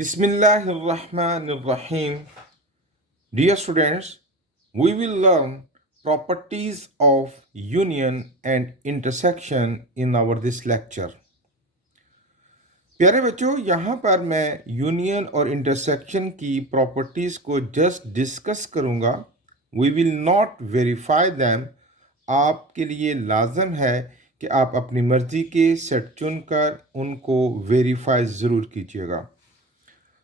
Bismillahirrahmanirrahim. Dear students, we will learn properties of union and intersection in our this lecture. प्यारे बच्चों, यहाँ पर मैं यूनियन और इंटरसेक्शन की प्रॉपर्टीज़ को जस्ट डिस्कस करूँगा. We will not verify them. आपके लिए लाजम है कि आप अपनी मर्ज़ी के सेट चुनकर उनको वेरीफाई ज़रूर कीजिएगा.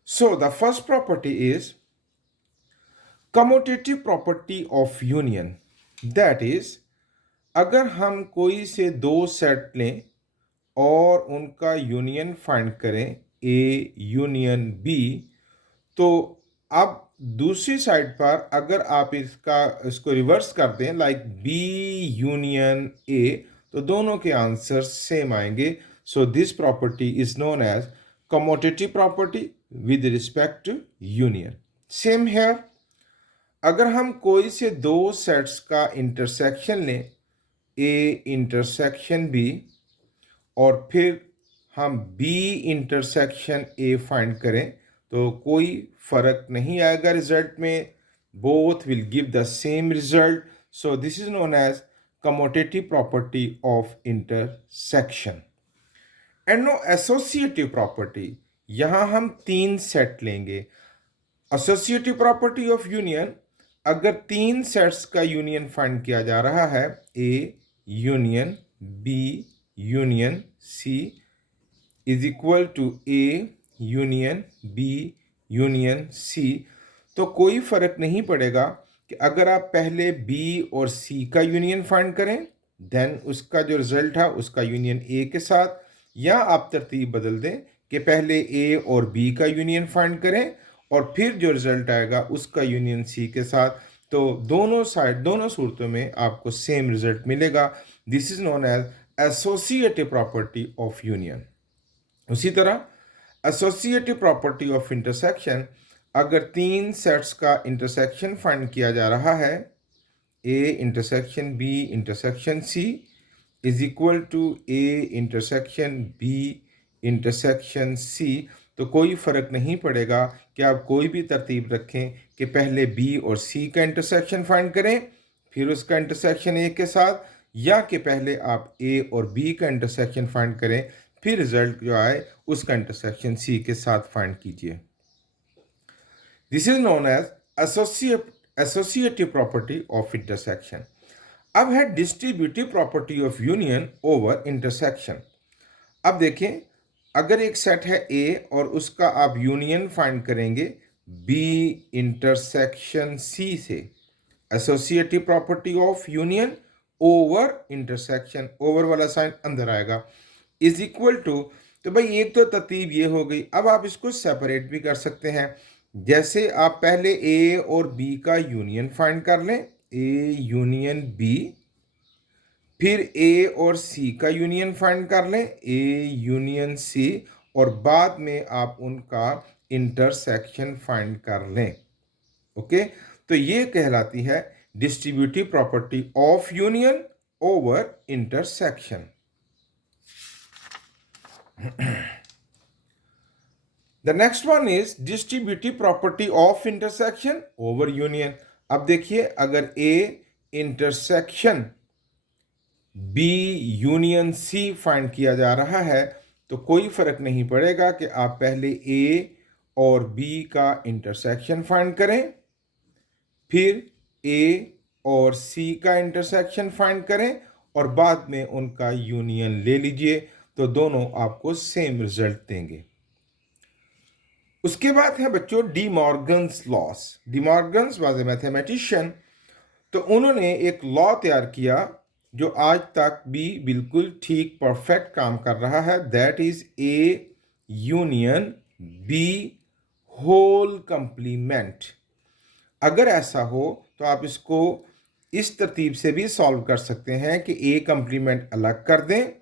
So the first property is commutative property of union. That is, अगर हम कोई से दो सेट लें और उनका यूनियन फाइंड करें ए यूनियन बी, तो अब दूसरी साइड पर अगर आप इसको रिवर्स कर दें लाइक बी यूनियन ए, तो दोनों के आंसर सेम आएंगे. So this property is known as commutative property with respect to union. Same here. अगर हम कोई से दो सेट्स का इंटरसेक्शन लें ए इंटरसेक्शन बी और फिर हम बी इंटरसेक्शन ए फाइंड करें, तो कोई फर्क नहीं आएगा रिजल्ट में. Both will give the same result. So this is known as commutative property of intersection. And no associative property. यहाँ हम तीन सेट लेंगे. एसोसिएटिव प्रॉपर्टी ऑफ यूनियन, अगर तीन सेट्स का यूनियन फाइंड किया जा रहा है A union B union C is equal to A union B union C, तो कोई फर्क नहीं पड़ेगा कि अगर आप पहले बी और सी का यूनियन फाइंड करें देन उसका जो रिजल्ट है उसका यूनियन ए के साथ, या आप तरतीब बदल दें कि पहले ए और बी का यूनियन फाइंड करें और फिर जो रिजल्ट आएगा उसका यूनियन सी के साथ, तो दोनों सूरतों में आपको सेम रिजल्ट मिलेगा. This is known as associative property of union. उसी तरह एसोसिएटिव प्रॉपर्टी ऑफ इंटरसेक्शन, अगर तीन सेट्स का इंटरसेक्शन फाइंड किया जा रहा है A intersection B intersection C is equal to A intersection B intersection C, तो कोई फ़र्क नहीं पड़ेगा कि आप कोई भी तरतीब रखें कि पहले बी और सी का इंटरसेक्शन फाइंड करें फिर उसका इंटरसेक्शन ए के साथ, या कि पहले आप ए और बी का इंटरसेक्शन फाइंड करें फिर रिजल्ट जो आए उसका इंटरसेक्शन सी के साथ फाइंड कीजिए. This is known as associative property of intersection. अब है distributive property of union over intersection. अब देखें, अगर एक सेट है ए और उसका आप यूनियन फाइंड करेंगे बी इंटरसेक्शन सी से, associative property of union over intersection, over वाला साइन अंदर आएगा, इज इक्वल टू, तो भाई एक तो तरतीब ये हो गई. अब आप इसको सेपरेट भी कर सकते हैं. जैसे आप पहले ए और बी का यूनियन फाइंड कर लें ए यूनियन बी, फिर ए और सी का यूनियन फाइंड कर लें ए यूनियन सी, और बाद में आप उनका इंटरसेक्शन फाइंड कर लें. ओके, तो ये कहलाती है distributive property of union over intersection. The next one is distributive property of intersection over union. अब देखिए, अगर A intersection B union C find किया जा रहा है, तो कोई फर्क नहीं पड़ेगा कि आप पहले ए और बी का इंटरसेक्शन फाइंड करें फिर ए और सी का इंटरसेक्शन फाइंड करें और बाद में उनका यूनियन ले लीजिए, तो दोनों आपको सेम रिजल्ट देंगे. उसके बाद है बच्चों D Morgan's loss. D Morgan's was a mathematician, तो उन्होंने एक लॉ तैयार किया जो आज तक भी बिल्कुल ठीक परफेक्ट काम कर रहा है. That is A union B whole complement. अगर ऐसा हो तो आप इसको इस तरतीब से भी सॉल्व कर सकते हैं कि ए कंप्लीमेंट अलग कर दें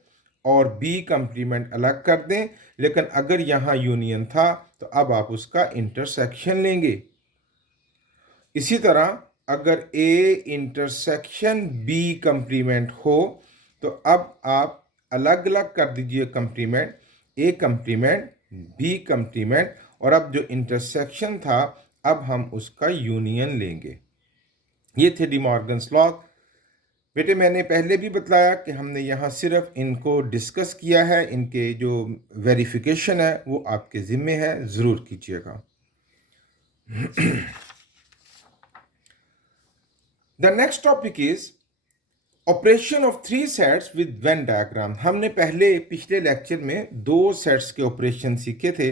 और बी कंप्लीमेंट अलग कर दें, लेकिन अगर यहाँ यूनियन था तो अब आप उसका इंटरसेक्शन लेंगे. इसी तरह अगर ए इंटरसेक्शन बी कंप्लीमेंट हो तो अब आप अलग अलग कर दीजिए कंप्लीमेंट, ए कंप्लीमेंट बी कंप्लीमेंट, और अब जो इंटरसेक्शन था अब हम उसका यूनियन लेंगे। ये थे डी मॉर्गन्स लॉ। बेटे मैंने पहले भी बताया कि हमने यहाँ सिर्फ इनको डिस्कस किया है, इनके जो वेरिफिकेशन है वो आपके ज़िम्मे है, ज़रूर कीजिएगा। The next topic is operation of 3 sets with Venn diagram. हमने पहले पिछले लेक्चर में 2 सेट्स के ऑपरेशन सीखे थे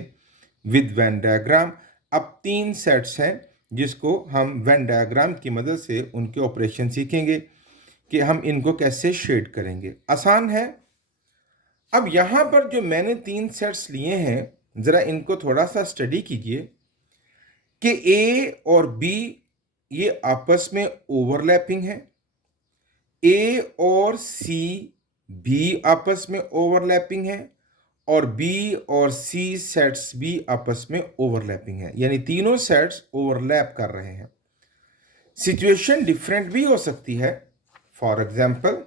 विद वेन डायग्राम। अब 3 सेट्स हैं जिसको हम वेन डायग्राम की मदद से उनके ऑपरेशन सीखेंगे कि हम इनको कैसे शेड करेंगे। आसान है। अब यहाँ पर जो मैंने 3 सेट्स लिए हैं, ज़रा इनको थोड़ा सा स्टडी कीजिए कि ए और बी ये आपस में ओवरलैपिंग है, ए और सी भी आपस में ओवरलैपिंग है, और बी और सी सेट्स भी आपस में ओवरलैपिंग है, यानी तीनों सेट्स ओवरलैप कर रहे हैं। सिचुएशन डिफरेंट भी हो सकती है। फॉर एग्जाम्पल,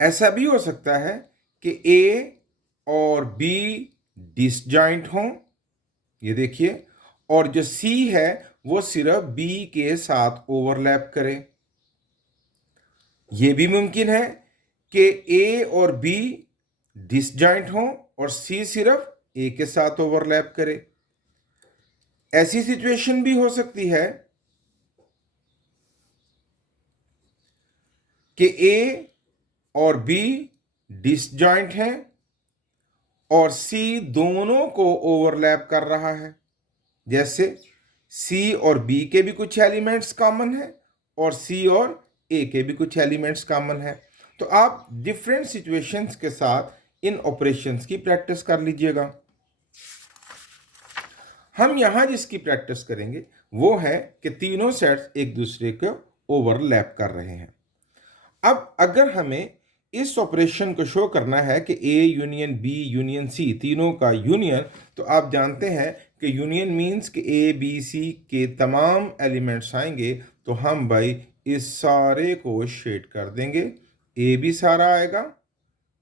ऐसा भी हो सकता है कि ए और बी डिसजॉइंट हों, ये देखिए, और जो सी है वो सिर्फ बी के साथ ओवरलैप करे। ये भी मुमकिन है कि ए और बी डिसजॉइंट हों और सी सिर्फ ए के साथ ओवरलैप करे। ऐसी सिचुएशन भी हो सकती है कि ए और बी डिसजॉइंट हैं और सी दोनों को ओवरलैप कर रहा है। जैसे सी और बी के भी कुछ एलिमेंट्स कॉमन है और सी और ए के भी कुछ एलिमेंट्स कॉमन है। तो आप डिफरेंट सिचुएशंस के साथ इन ऑपरेशंस की प्रैक्टिस कर लीजिएगा। हम यहां जिसकी प्रैक्टिस करेंगे वो है कि तीनों सेट्स एक दूसरे को ओवरलैप कर रहे हैं। अब अगर हमें इस ऑपरेशन को शो करना है कि A union B union C तीनों का यूनियन, तो आप जानते हैं कि यूनियन मीन्स कि ए बी सी के तमाम एलिमेंट्स आएंगे, तो हम भाई इस सारे को शेड कर देंगे। ए भी सारा आएगा,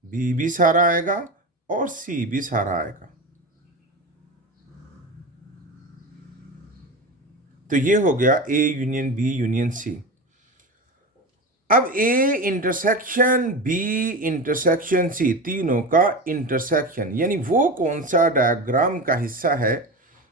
बी भी सारा आएगा और सी भी सारा आएगा। तो ये हो गया A union B union C. अब A intersection B intersection C तीनों का इंटरसेक्शन, यानी वो कौन सा डायग्राम का हिस्सा है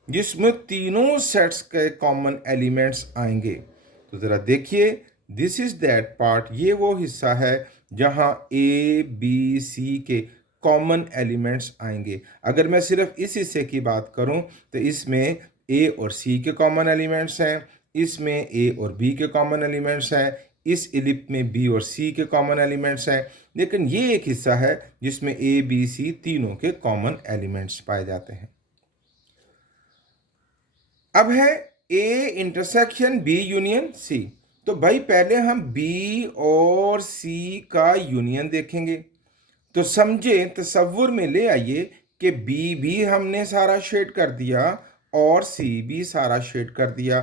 जिसमें तीनों सेट्स के कॉमन एलिमेंट्स आएंगे। तो ज़रा देखिए, दिस इज दैट पार्ट, ये वो हिस्सा है जहां ए बी सी के कॉमन एलिमेंट्स आएंगे। अगर मैं सिर्फ इस हिस्से की बात करूं तो इसमें ए और सी के कॉमन एलिमेंट्स हैं, इसमें ए और बी के कॉमन एलिमेंट्स हैं, इस इलिप में बी और सी के कॉमन एलिमेंट्स हैं। लेकिन ये एक हिस्सा है जिसमें ए बी सी तीनों के कॉमन एलिमेंट्स पाए जाते हैं। अब है A intersection B union C. तो भाई पहले हम बी और सी का यूनियन देखेंगे। तो समझे, तसव्वुर में ले आइए कि बी भी हमने सारा शेड कर दिया और सी भी सारा शेड कर दिया।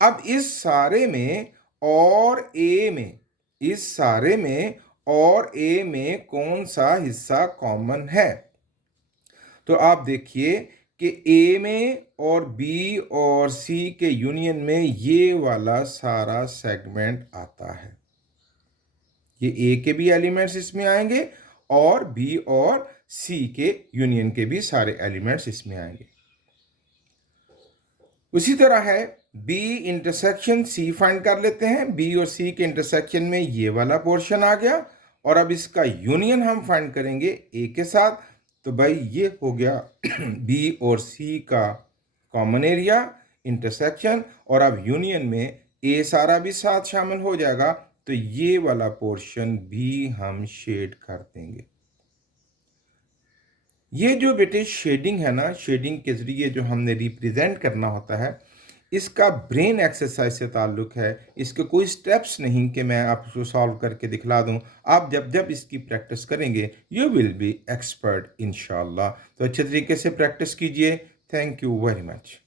अब इस सारे में और ए में, इस सारे में और ए में कौन सा हिस्सा कॉमन है? तो आप देखिए कि ए में और बी और सी के यूनियन में ये वाला सारा सेगमेंट आता है। ये ए के भी एलिमेंट्स इसमें आएंगे और बी और सी के यूनियन के भी सारे एलिमेंट्स इसमें आएंगे। उसी तरह है बी इंटरसेक्शन सी फाइंड कर लेते हैं। बी और सी के इंटरसेक्शन में ये वाला पोर्शन आ गया और अब इसका यूनियन हम फाइंड करेंगे ए के साथ। तो भाई ये हो गया बी और सी का कॉमन एरिया इंटरसेक्शन, और अब यूनियन में ए सारा भी साथ शामिल हो जाएगा। तो ये वाला पोर्शन भी हम शेड कर देंगे। ये जो बेटे शेडिंग है ना, शेडिंग के ज़रिए जो हमने रिप्रेजेंट करना होता है, इसका ब्रेन एक्सरसाइज से ताल्लुक़ है। इसके कोई स्टेप्स नहीं कि मैं आपको सॉल्व करके दिखला दूं। आप जब जब इसकी प्रैक्टिस करेंगे यू विल बी एक्सपर्ट इंशाल्लाह। तो अच्छे तरीके से प्रैक्टिस कीजिए। Thank you very much.